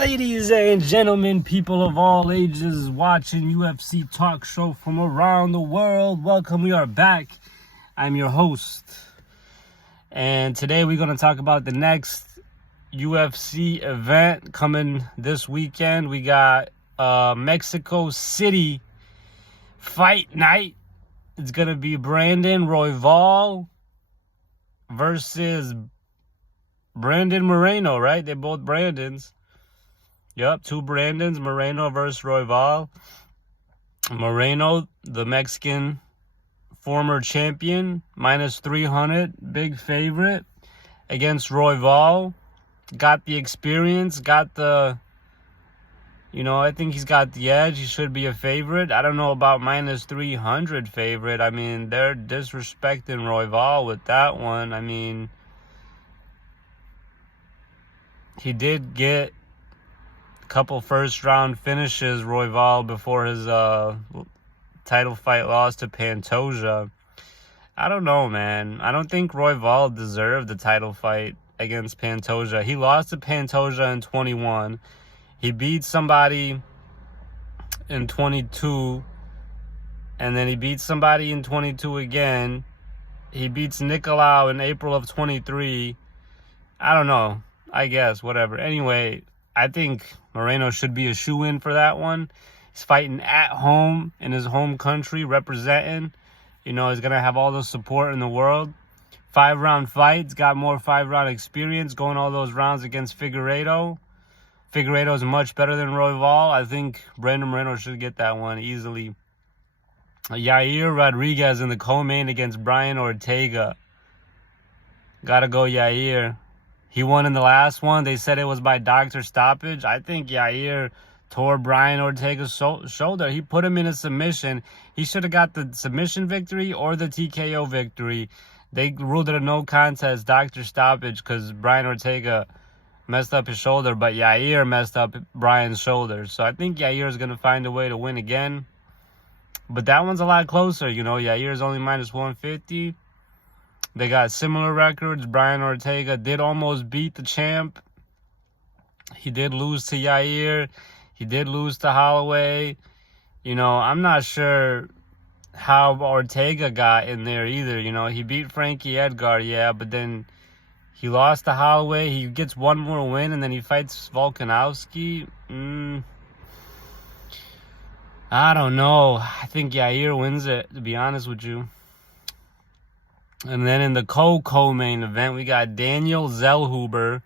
Ladies and gentlemen, people of all ages watching UFC Talk Show from around the world, welcome. We are back. I'm your host. And today we're going to talk about the next UFC event coming this weekend. We got Mexico City Fight Night. It's going to be Brandon Royval versus Brandon Moreno, right? They're both Brandons. Yep, two Brandons, Moreno versus Royval. Moreno, the Mexican former champion, minus 300, big favorite against Royval. Got the experience, got the, I think he's got the edge. He should be a favorite. I don't know about minus 300 favorite. I mean, they're disrespecting Royval with that one. I mean, he did get couple first round finishes, Royval, before his title fight loss to Pantoja. I don't know, man. I don't think Royval deserved the title fight against Pantoja. He lost to Pantoja in 21. He beat somebody in 22, and then he beat somebody in 22 again. He beats Nicolau in April of 23. I don't know. I guess, whatever. Anyway, I think Moreno should be a shoe-in for that one. He's fighting at home in his home country, representing. He's going to have all the support in the world. 5-round fights, got more 5-round experience going all those rounds against Figueiredo. Figueiredo is much better than Royval. I think Brandon Moreno should get that one easily. Yair Rodriguez in the co-main against Brian Ortega. Gotta go Yair. He won in the last one. They said it was by doctor stoppage. I think Yair tore Brian Ortega's shoulder. He put him in a submission. He should have got the submission victory or the TKO victory. They ruled it a no contest, doctor stoppage, because Brian Ortega messed up his shoulder, but Yair messed up Brian's shoulder. So I think Yair is going to find a way to win again. But that one's a lot closer. Yair is only minus 150. They got similar records. Brian Ortega did almost beat the champ. He did lose to Yair. He did lose to Holloway. I'm not sure how Ortega got in there either. He beat Frankie Edgar, yeah, but then he lost to Holloway. He gets one more win, and then he fights Volkanovski. I don't know. I think Yair wins it, to be honest with you. And then in the co-main event, we got Daniel Zellhuber,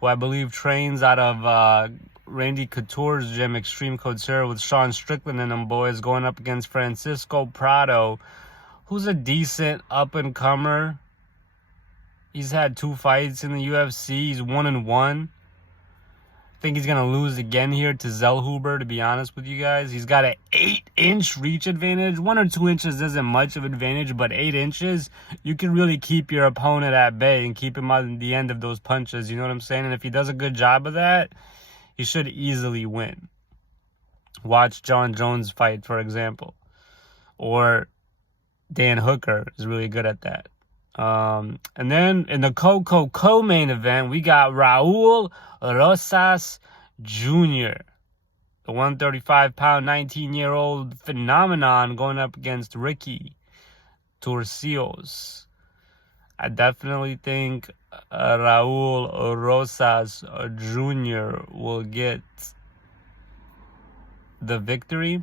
who I believe trains out of Randy Couture's gym, Extreme Couture, with Sean Strickland and them boys, going up against Francisco Prado, who's a decent up-and-comer. He's had 2 fights in the UFC. He's 1-1. I think he's going to lose again here to Zellhuber, to be honest with you guys. He's got an 8-inch reach advantage. 1 or 2 inches isn't much of an advantage, but 8 inches, you can really keep your opponent at bay and keep him on the end of those punches. You know what I'm saying? And if he does a good job of that, he should easily win. Watch John Jones fight, for example. Or Dan Hooker is really good at that. And then in the co-main event, we got Raul Rosas Jr., the 135-pound, 19-year-old phenomenon, going up against Ricky Turcios. I definitely think Raul Rosas Jr. will get the victory.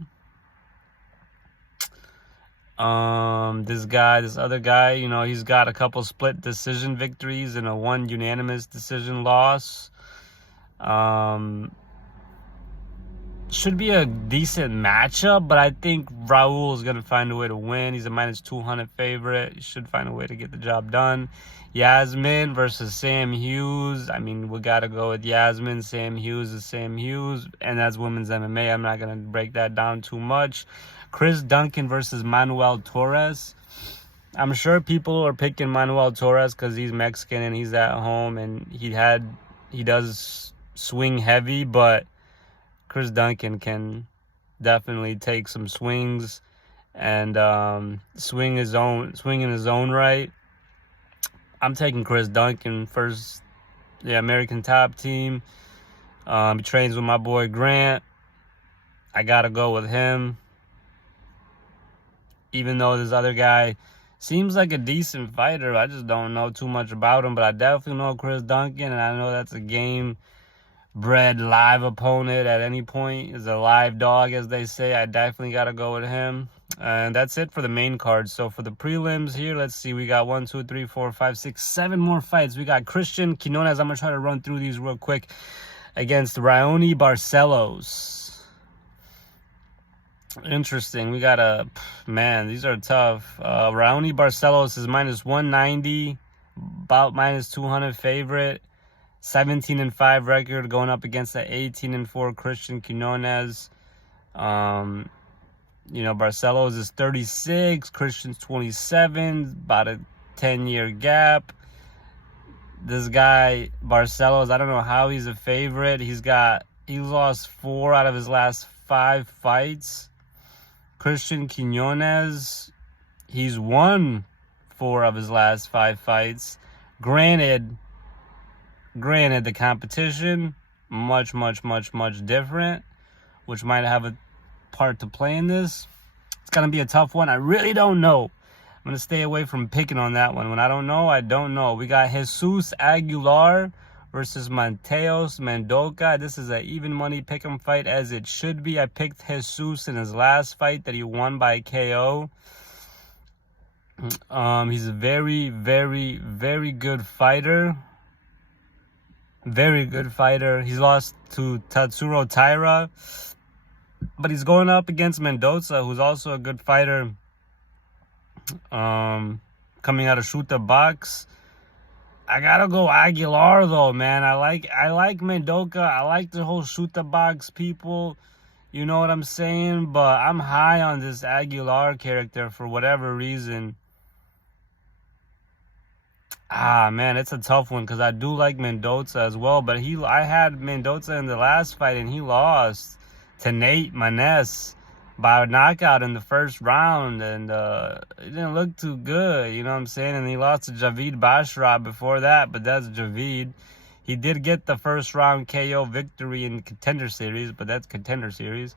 This other guy, he's got a couple split decision victories and a 1 unanimous decision loss. Should be a decent matchup, but I think Raul is going to find a way to win. He's a minus 200 favorite. He should find a way to get the job done. Yasmin versus Sam Hughes. I mean, we got to go with Yasmin. Sam Hughes is Sam Hughes, and that's women's MMA. I'm not going to break that down too much. Chris Duncan versus Manuel Torres. I'm sure people are picking Manuel Torres because he's Mexican and he's at home and he does swing heavy, but Chris Duncan can definitely take some swings and swing in his own right. I'm taking Chris Duncan first, the American Top Team. He trains with my boy Grant. I gotta go with him. Even though this other guy seems like a decent fighter, I just don't know too much about him. But I definitely know Chris Duncan, and I know that's a game-bred live opponent at any point. Is a live dog, as they say. I definitely gotta go with him. And that's it for the main card. So for the prelims here, let's see. We got 1, 2, 3, 4, 5, 6, 7 more fights. We got Christian Quinones. I'm going to try to run through these real quick. Against Raoni Barcelos. Interesting. We got man, these are tough. Raoni Barcelos is minus 190. About minus 200 favorite. 17-5 record going up against the 18-4 Christian Quinones. You know, Barcelos is 36, Christian's 27, about a 10-year gap. This guy, Barcelos, I don't know how he's a favorite. He's lost 4 out of his last 5 fights. Christian Quinones, he's won 4 of his last 5 fights. Granted, the competition, much different, which might have a part to play in this. It's gonna be a tough one. I really don't know. I'm gonna stay away from picking on that one. When I don't know, I don't know. We got Jesus Aguilar versus Mateus Mendoca. This is an even money pick'em fight, as it should be. I picked Jesus in his last fight that he won by KO. He's a very good fighter. Very good fighter. He's lost to Tatsuro Taira. But he's going up against Mendoza, who's also a good fighter. Coming out of Shoota Box. I gotta go Aguilar though, man. I like Mendoza. I like the whole Shoota Box people. You know what I'm saying? But I'm high on this Aguilar character for whatever reason. Man, it's a tough one because I do like Mendoza as well. But I had Mendoza in the last fight and he lost to Nate Maness by a knockout in the first round, and it didn't look too good, you know what I'm saying? And he lost to Javid Bashrab before that, but that's Javid. He did get the first round KO victory in Contender Series, but that's Contender Series.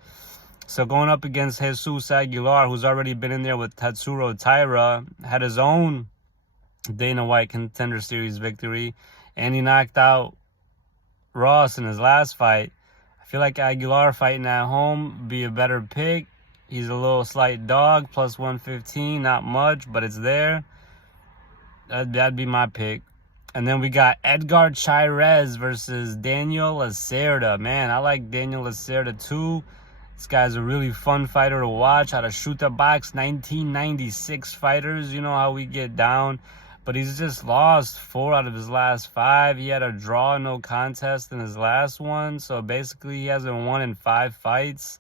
So going up against Jesus Aguilar, who's already been in there with Tatsuro Taira, had his own Dana White Contender Series victory, and he knocked out Ross in his last fight. I feel like Aguilar fighting at home be a better pick. He's a little slight dog, plus 115, not much, but it's there. That'd be my pick. And then we got Edgar Chairez versus Daniel Lacerda. Man, I like Daniel Lacerda too. This guy's a really fun fighter to watch. Out of Shoota Box, 1996 fighters. You know how we get down. But he's just lost 4 out of his last 5. He had a draw, no contest in his last one. So basically, he hasn't won in 5 fights.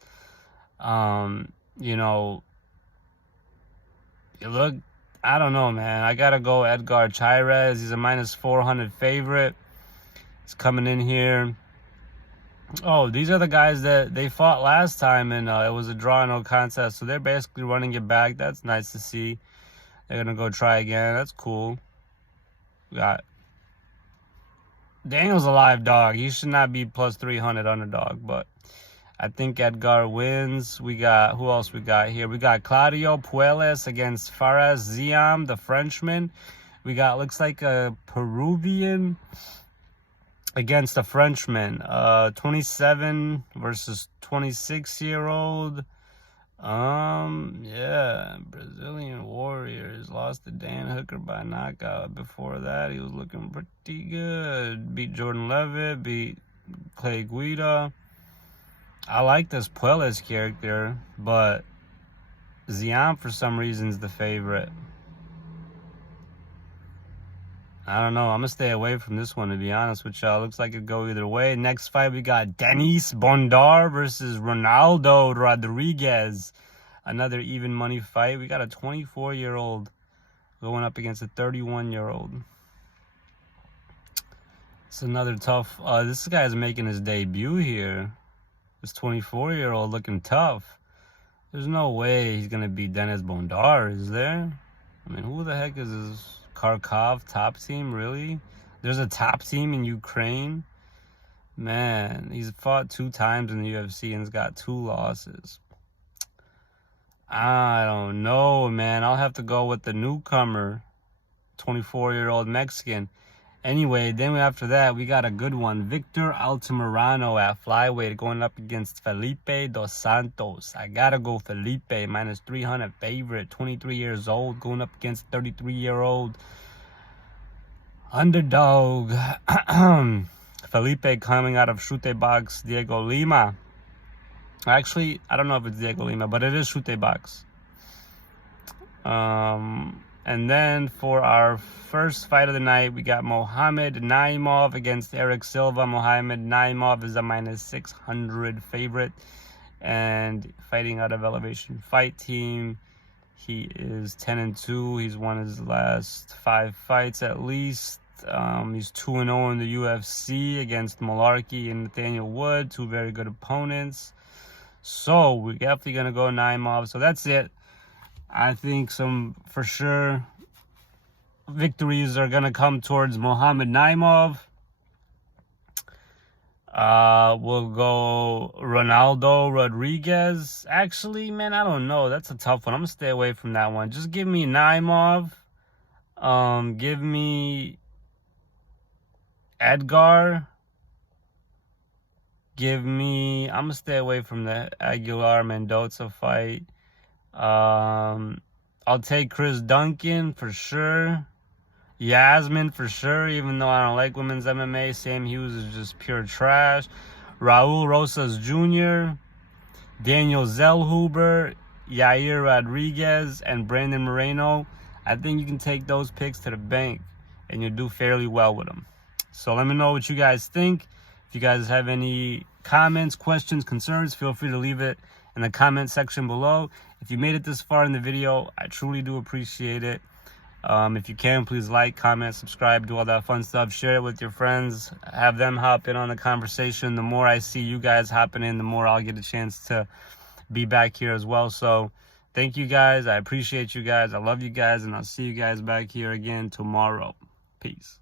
You know, I don't know, man. I got to go Edgar Chairez. He's a minus 400 favorite. He's coming in here. Oh, these are the guys that they fought last time, and it was a draw, no contest. So they're basically running it back. That's nice to see. They're going to go try again. That's cool. We got Daniel's a live dog. He should not be plus 300 underdog, but I think Edgar wins. We got, who else we got here? We got Claudio Puelles against Faraz Ziam, the Frenchman. We got, looks like a Peruvian against a Frenchman. 27 versus 26-year-old. Yeah, Brazilian Warriors lost to Dan Hooker by knockout. Before that, he was looking pretty good. Beat Jordan Levitt, beat Clay Guida. I like this Puelles character, but Zion for some reason is the favorite. I don't know. I'm going to stay away from this one, to be honest with y'all. Looks like it could go either way. Next fight, we got Denis Bondar versus Ronaldo Rodriguez. Another even money fight. We got a 24-year-old going up against a 31-year-old. It's another tough. This guy's making his debut here. This 24-year-old looking tough. There's no way he's going to beat Denis Bondar, is there? I mean, who the heck is this? Kharkov top team, really? There's a top team in Ukraine. Man, he's fought 2 times in the UFC and has got 2 losses. I don't know, man. I'll have to go with the newcomer, 24-year-old Mexican. Anyway, then after that, we got a good one. Victor Altamirano at flyweight going up against Felipe Dos Santos. I gotta go Felipe, minus 300 favorite, 23 years old, going up against 33-year-old underdog. Felipe coming out of Chute Box Diego Lima. Actually, I don't know if it's Diego Lima, but it is Chute Box. And then for our first fight of the night, we got Mohamed Naimov against Eric Silva. Mohamed Naimov is a minus 600 favorite and fighting out of Elevation Fight Team. He is 10-2. He's won his last 5 fights at least. He's 2-0 in the UFC against Malarkey and Nathaniel Wood, 2 very good opponents. So we're definitely going to go Naimov. So that's it. I think some, for sure, victories are going to come towards Mohamed Naimov. We'll go Ronaldo Rodriguez. Actually, man, I don't know. That's a tough one. I'm going to stay away from that one. Just give me Naimov. Give me Edgar. I'm going to stay away from the Aguilar-Mendoza fight. I'll take Chris Duncan for sure. Yasmin for sure, even though I don't like women's MMA. Sam Hughes is just pure trash. Raul Rosas Jr., Daniel Zellhuber, Yair Rodriguez, and Brandon Moreno. I think you can take those picks to the bank, and you'll do fairly well with them. So let me know what you guys think. If you guys have any comments, questions, concerns, feel free to leave it in the comment section below. If you made it this far in the video, I truly do appreciate it. If you can, please like, comment, subscribe, do all that fun stuff. Share it with your friends. Have them hop in on the conversation. The more I see you guys hopping in, the more I'll get a chance to be back here as well. So thank you guys. I appreciate you guys. I love you guys, and I'll see you guys back here again tomorrow. Peace.